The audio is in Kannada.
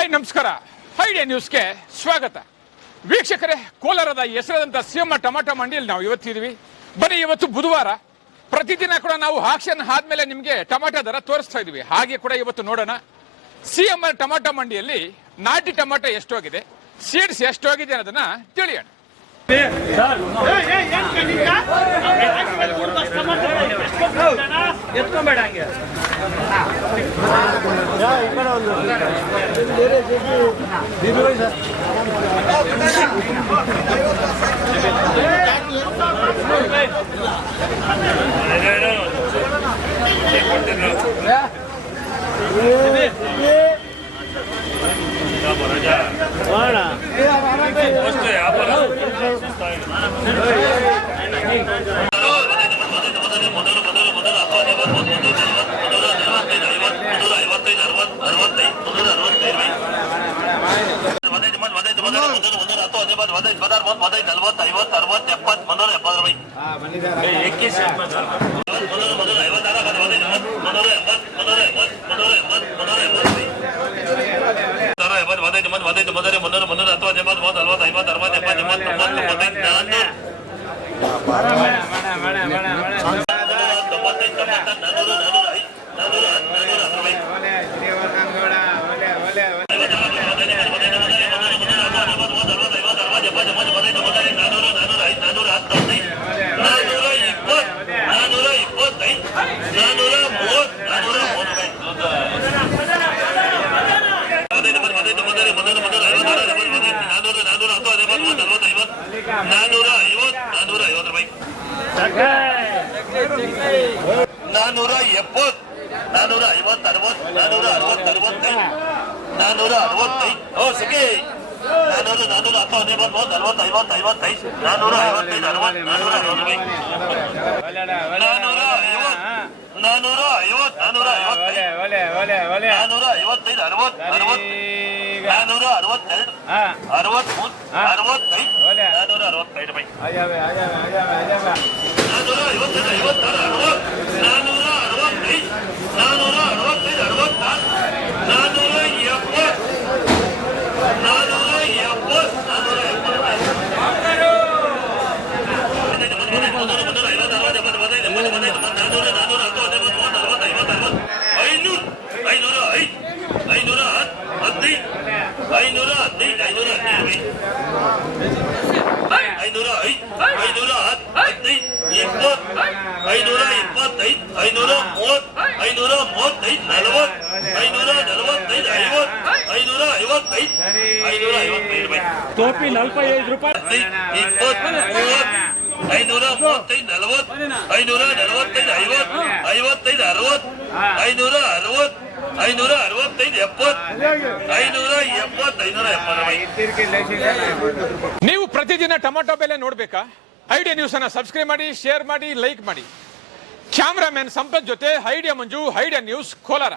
ಹಾಯ್ ನಮಸ್ಕಾರ. ಐಡಿಯಾ ನ್ಯೂಸ್ಗೆ ಸ್ವಾಗತ. ವೀಕ್ಷಕರೇ, ಕೋಲಾರದ ಹೆಸರಾದಂಥ ಸಿಎಂ ಟೊಮಾಟೊ ಮಂಡಿಯಲ್ಲಿ ನಾವು ಇವತ್ತಿದ್ದೀವಿ. ಬನ್ನಿ, ಇವತ್ತು ಬುಧವಾರ. ಪ್ರತಿದಿನ ಕೂಡ ನಾವು ಆಕ್ಷನ್ ಆದ್ಮೇಲೆ ನಿಮಗೆ ಟೊಮಾಟೊ ದರ ತೋರಿಸ್ತಾ ಇದೀವಿ. ಹಾಗೆ ಕೂಡ ಇವತ್ತು ನೋಡೋಣ ಸಿಎಂ ಟೊಮಾಟೊ ಮಂಡಿಯಲ್ಲಿ ನಾಟಿ ಟೊಮಾಟೊ ಎಷ್ಟೋಗಿದೆ, ಸೀಡ್ಸ್ ಎಷ್ಟೋಗಿದೆ ಅನ್ನೋದನ್ನ ತಿಳಿಯೋಣ. ಟೋಪಿ 45 ರೂಪಾಯಿ, 540 ನೀವು ಪ್ರತಿದಿನ ಟೊಮಾಟೊ ಬೆಲೆ ನೋಡ್ಬೇಕಾ? ಐಡಿಯಾ ನ್ಯೂಸ್ ಅನ್ನ ಸಬ್ಸ್ಕ್ರೈಬ್ ಮಾಡಿ, ಶೇರ್ ಮಾಡಿ, ಲೈಕ್ ಮಾಡಿ. ಕ್ಯಾಮರಾಮನ್ ಸಂಪತ್ ಜೊತೆ ಐಡಿಯಾ ಮಂಜು, ಐಡಿಯಾ ನ್ಯೂಸ್, ಕೋಲಾರ.